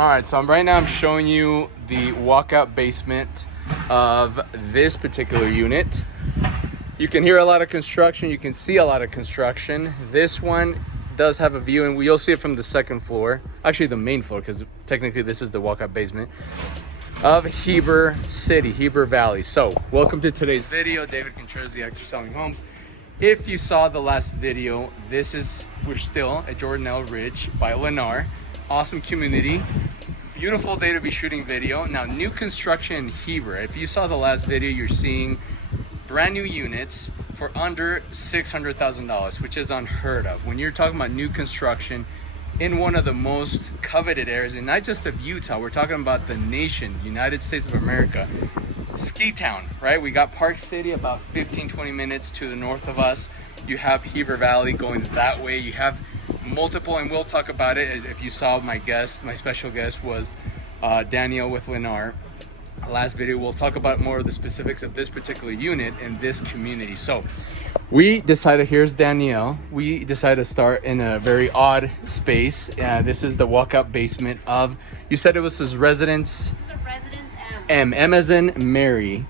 All right, so right now I'm showing you the walkout basement of this particular unit. You can hear a lot of construction. You can see a lot of construction. This one does have a view, and you'll see it from the second floor. Actually, the main floor, because technically this is the walkout basement of Heber City, Heber Valley. So, welcome to today's video. David Contreras, the Actor Selling Homes. If you saw the last video, we're still at Jordanelle Ridge by Lennar. Awesome community. Beautiful day to be shooting video. Now, new construction in Heber. If you saw the last video, you're seeing brand new units for under $600,000, which is unheard of. When you're talking about new construction in one of the most coveted areas, and not just of Utah, we're talking about the nation, United States of America. Ski town, right? We got Park City about 15-20 minutes to the north of us. You have Heber Valley going that way. You have multiple, and we'll talk about it. If you saw my special guest was Danielle with Lennar. Last video, we'll talk about more of the specifics of this particular unit in this community. So we decided, here's Danielle. We decided to start in a very odd space. This is the walkout basement of, you said it was his residence? This is a residence M. M as in Mary.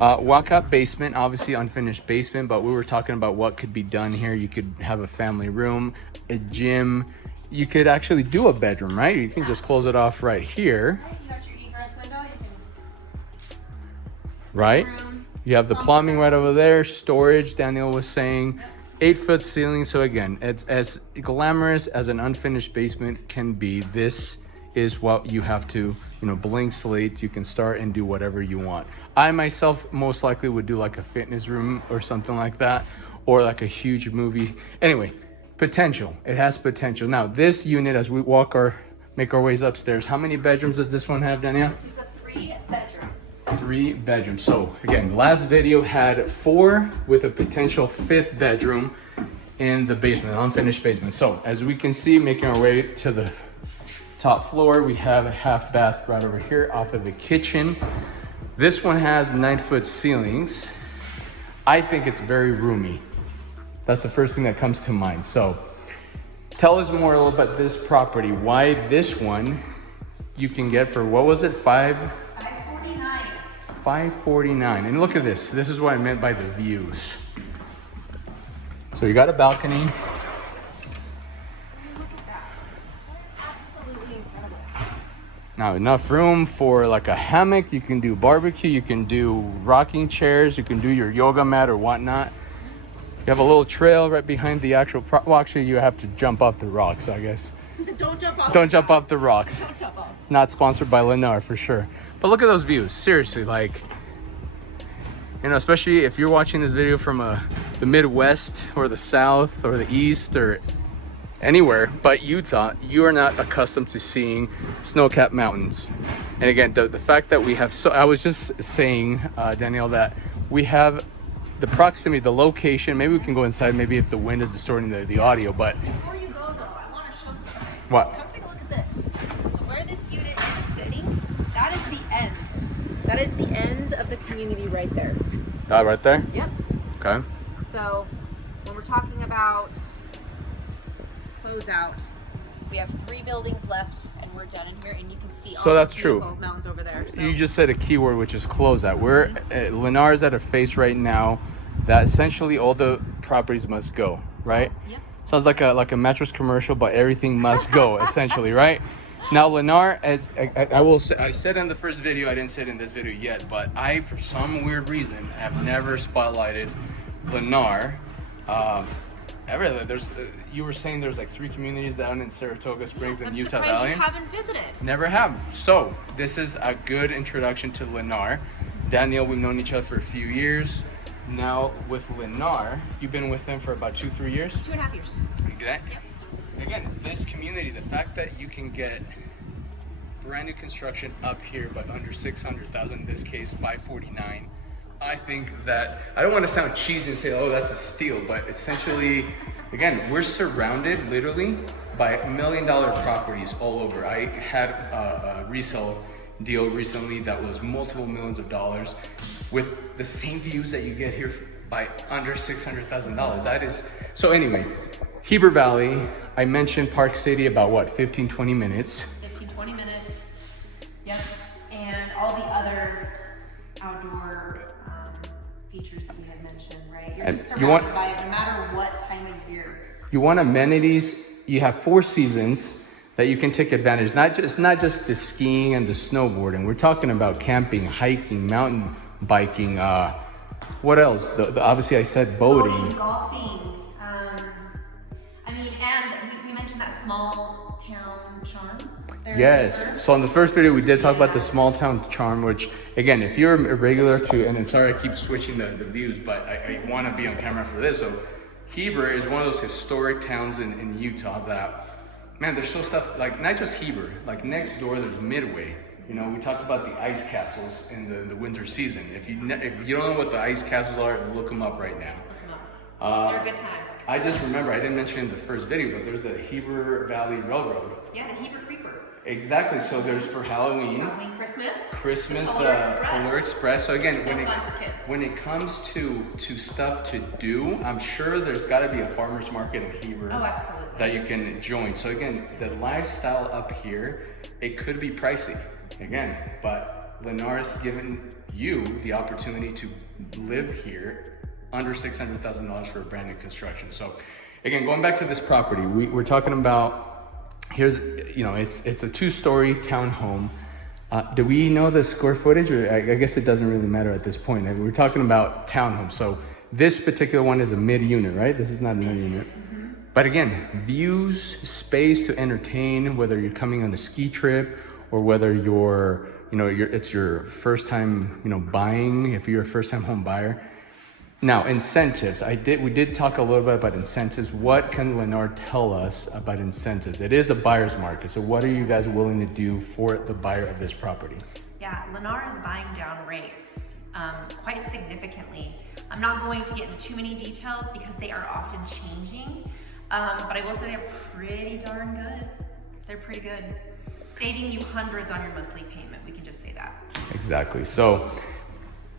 Walkout basement, obviously unfinished basement, but we were talking about what could be done here. You could have a family room, a gym. You could actually do a bedroom, right? You can just close it off right here. You got your egress window. Right? You have the plumbing right over there. Storage, Daniel was saying. 8-foot ceiling. So again, it's as glamorous as an unfinished basement can be. This is what you have to, blank slate. You can start and do whatever you want. I myself most likely would do like a fitness room or something like that, or like a huge movie. Anyway, potential. It has potential. Now, this unit, as we make our ways upstairs, how many bedrooms does this one have, Danielle? This is a 3-bedroom. 3 bedrooms. So again, last video had 4 with a potential 5th bedroom in the basement, unfinished basement. So as we can see, making our way to the top floor, we have a half bath right over here off of the kitchen. This one has 9-foot ceilings. I think it's very roomy. That's the first thing that comes to mind. So tell us more a little about this property. Why this one you can get for, what was it, $549. And look at this. This is what I meant by the views. So you got a balcony. Look at that. That is absolutely incredible. Now, enough room for like a hammock. You can do barbecue. You can do rocking chairs. You can do your yoga mat or whatnot. You have a little trail right behind the actual well, actually, you have to jump off the rocks, I guess. Don't jump off. Don't jump off the rocks. Don't jump off. Not sponsored by Lennar for sure. But look at those views. Seriously, especially if you're watching this video from the Midwest or the South or the East or anywhere but Utah, you are not accustomed to seeing snow-capped mountains. And again, the fact that we have, I was just saying, Danielle, that we have the proximity, the location. Maybe we can go inside, maybe if the wind is distorting the audio, but. Before you go though, I want to show something. What? Come take a look at this. So where this unit is sitting, that is the end. That is the end of the community right there. That right there? Yep. Okay. So when we're talking about closeout, we have 3 buildings left and we're done in here, and you can see all that's the true. mountains over there. So. You just said a keyword, which is closeout. We're Lennar is at a phase right now that essentially all the properties must go, right? Yep. Sounds like a mattress commercial, but everything must go essentially, right? Now, Lennar, as I will say, I said in the first video, I didn't say it in this video yet, but I, for some weird reason, have never spotlighted Lennar. Ever. You were saying there's like 3 communities down in Saratoga Springs and Utah Valley. I'm surprised you haven't visited. Never have. So this is a good introduction to Lennar. Danielle, we've known each other for a few years. Now with Lennar, you've been with them for about 2-3 years? 2.5 years. Okay. Yep. Again, this community, the fact that you can get brand new construction up here, but under 600,000, in this case, 549. I think that, I don't want to sound cheesy and say, oh, that's a steal, but essentially, again, we're surrounded literally by $1 million properties all over. I had a resale deal recently that was multiple millions of dollars with the same views that you get here by under $600,000. That is, so anyway, Heber Valley, I mentioned Park City about what, 15-20 minutes. 15-20 minutes. features that we had mentioned, right? You're And just you surrounded want- by it no matter what time of year. You want amenities. You have 4 seasons that you can take advantage. It's not just the skiing and the snowboarding. We're talking about camping, hiking, mountain biking. What else? Obviously, I said boating. Golfing. I mean, and we mentioned that small town charm. There in Yes. Heber. So in the first video, we did talk about the small town charm, which again, if you're a regular to, and I'm sorry I keep switching the views, but I want to be on camera for this. So Heber is one of those historic towns in Utah that, man, there's still stuff, like not just Heber, like next door there's Midway. You know, we talked about the ice castles in the winter season. If you don't know what the ice castles are, look them up right now. They're a good time. I just remember, I didn't mention in the first video, but there's the Heber Valley Railroad. Yeah, the Heber Creeper. Exactly, so there's for Halloween, Christmas, the Polar Express. So again, So fun for kids. when it comes to stuff to do, I'm sure there's got to be a farmer's market in Heber Oh, absolutely. that you can join. So again, the lifestyle up here, it could be pricey, again, but Lennar has given you the opportunity to live here under $600,000 for a brand new construction. So again, going back to this property, we're talking about, here's, you know, it's a 2-story townhome. Do we know the square footage, or I guess it doesn't really matter at this point. I mean, we're talking about townhome. So this particular one is a mid unit, right? This is not a mid unit. But again, views, space to entertain, whether you're coming on a ski trip or whether you're, you know, it's your first time, you know, buying, if you're a first time home buyer. Now, incentives. We did talk a little bit about incentives. What can Lennar tell us about incentives? It is a buyer's market. So what are you guys willing to do for the buyer of this property? Yeah, Lennar is buying down rates quite significantly. I'm not going to get into too many details because they are often changing, but I will say they're pretty darn good. They're pretty good. Saving you hundreds on your monthly payment, we can just say that. Exactly. So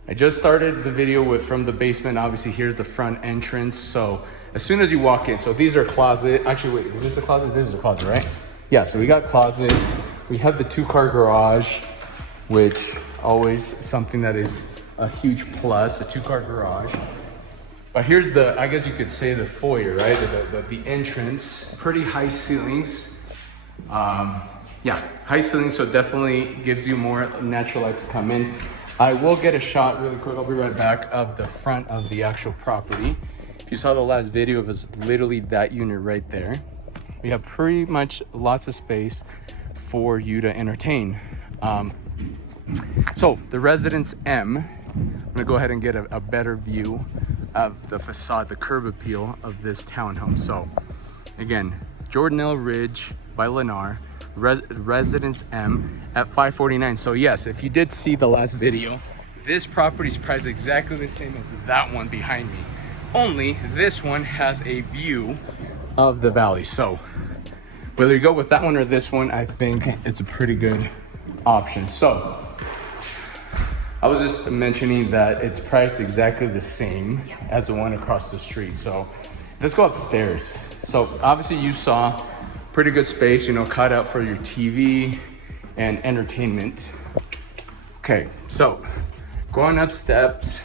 I just started the video from the basement. Obviously, here's the front entrance. So as soon as you walk in, so these are closet. Actually, wait, is this a closet? This is a closet, right? Yeah, so we got closets. We have the 2-car garage, which always something that is a huge plus, a 2-car garage. But here's the, I guess you could say the foyer, right? The entrance, pretty high ceilings. Yeah, high ceilings, so definitely gives you more natural light to come in. I will get a shot really quick, I'll be right back, of the front of the actual property. If you saw the last video, it was literally that unit right there. We have pretty much lots of space for you to entertain. So the Residence M, I'm gonna go ahead and get a better view of the facade, the curb appeal of this townhome. So again, Jordanelle Ridge by Lennar, Residence M at $549. So yes, if you did see the last video, this property's priced exactly the same as that one behind me. Only this one has a view of the valley. So whether you go with that one or this one, I think it's a pretty good option. So I was just mentioning that it's priced exactly the same as the one across the street. So let's go upstairs. So obviously you saw pretty good space, you know, cut out for your TV and entertainment. Okay, so going up steps,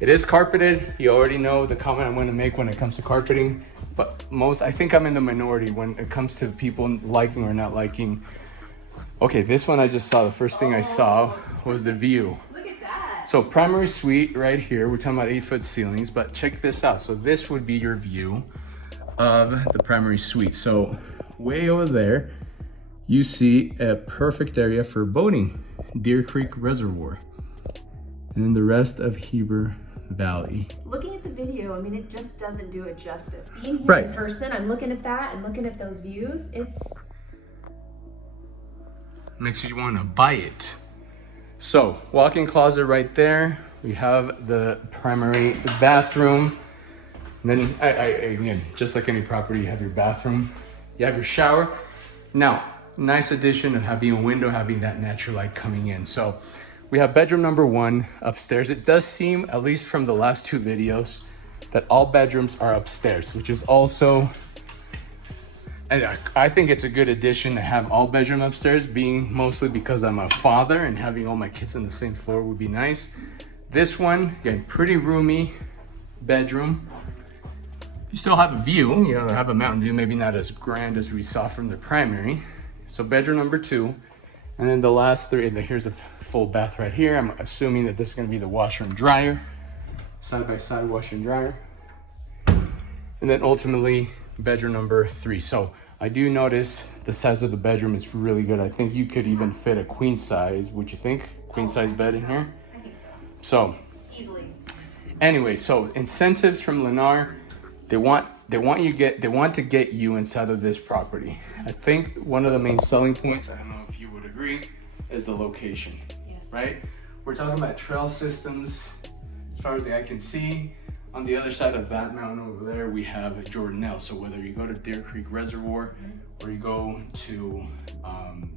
it is carpeted. You already know the comment I'm going to make when it comes to carpeting, but I think I'm in the minority when it comes to people liking or not liking. Okay, this one I just saw, the first thing I saw was the view. Look at that. So primary suite right here, we're talking about 8-foot ceilings, but check this out. So this would be your view of the primary suite. So way over there, you see a perfect area for boating, Deer Creek Reservoir, and then the rest of Heber Valley. Looking at the video, I mean, it just doesn't do it justice. Being here Right. in person, I'm looking at that and looking at those views. It's Makes you want to buy it. So walk-in closet right there. We have the primary bathroom. And then again, just like any property, you have your bathroom, you have your shower. Now, nice addition of having a window, having that natural light coming in. So we have bedroom number 1 upstairs. It does seem, at least from the last 2 videos, that all bedrooms are upstairs, which is also, and I think it's a good addition to have all bedroom upstairs, being mostly because I'm a father and having all my kids on the same floor would be nice. This one, again, pretty roomy bedroom. You still have a view, you know, have a mountain view, maybe not as grand as we saw from the primary. So bedroom number 2. And then the last 3, here's a full bath right here. I'm assuming that this is gonna be the washer and dryer. Side by side washer and dryer. And then ultimately bedroom number 3. So I do notice the size of the bedroom is really good. I think you could even fit a queen size. Would you think? Queen size bed in here? I think so. So Easily. anyway, so incentives from Lennar, they want to get you inside of this property. I think one of the main selling points, I don't know if you would agree, is the location. Yes. Right? We're talking about trail systems as far as the eye can see. On the other side of that mountain over there, we have Jordanelle. So whether you go to Deer Creek Reservoir or you go to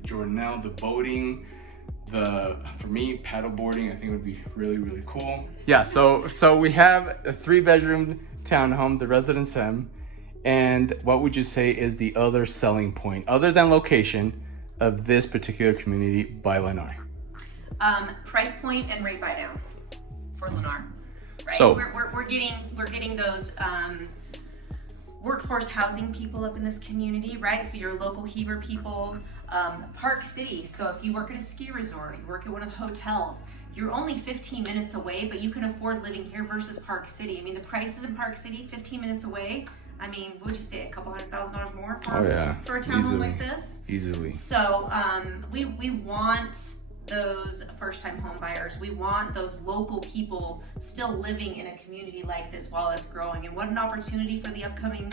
Jordanelle, the boating, for me, paddle boarding, I think would be really, really cool. Yeah, so we have a 3-bedroom townhome, the Residence M. And what would you say is the other selling point, other than location, of this particular community by Lennar? Price point and rate buy down for Lennar. Right? So we're getting those workforce housing people up in this community, right? So your local Heber people, Park City. So if you work at a ski resort, you work at one of the hotels, you're only 15 minutes away, but you can afford living here versus Park City. I mean, the prices in Park City, 15 minutes away. I mean, what would you say, a couple $100,000 more for a townhome like this? Easily. So we want those first-time home buyers. We want those local people still living in a community like this while it's growing. And what an opportunity for the upcoming,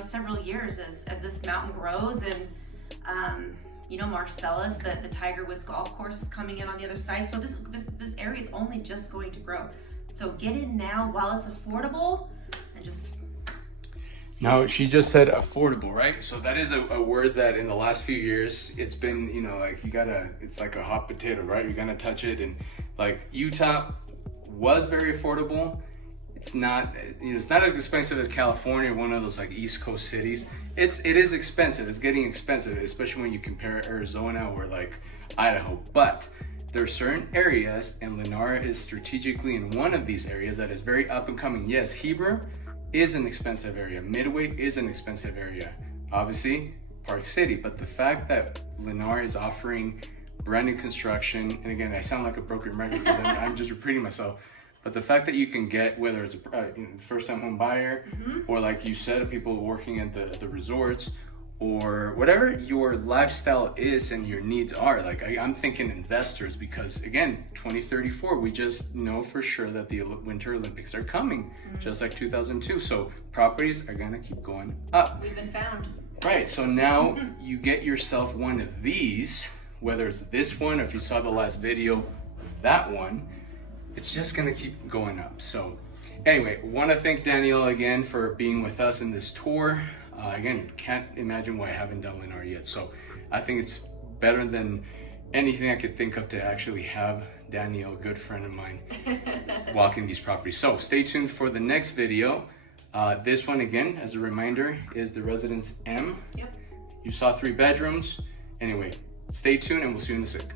several years as this mountain grows. And Marcellus, the Tiger Woods golf course is coming in on the other side. So this area is only just going to grow. So get in now while it's affordable and just. Now, she just said affordable, right? So that is a word that in the last few years, it's been, it's like a hot potato, right? You're gonna touch it. And like Utah was very affordable. It's not as expensive as California, one of those like East Coast cities. It is expensive. It's getting expensive, especially when you compare Arizona or like Idaho. But there are certain areas, and Lennar is strategically in one of these areas that is very up and coming. Yes, Heber is an expensive area. Midway is an expensive area. Obviously, Park City. But the fact that Lennar is offering brand new construction, and again, I sound like a broken record because I'm just repeating myself, but the fact that you can get, whether it's a first-time home buyer, or like you said, people working at the resorts, or whatever your lifestyle is and your needs are. Like I'm thinking investors, because again, 2034, we just know for sure that the Winter Olympics are coming, just like 2002. So properties are gonna keep going up. We've been found. Right, so now you get yourself one of these, whether it's this one, or if you saw the last video, that one, it's just gonna keep going up. So anyway, wanna thank Danielle again for being with us in this tour. Again, can't imagine why I haven't done Lennar yet. So I think it's better than anything I could think of to actually have Danielle, a good friend of mine, walking these properties. So stay tuned for the next video. This one, again, as a reminder, is the Residence M. Yep. You saw 3 bedrooms. Anyway, stay tuned and we'll see you in a sec.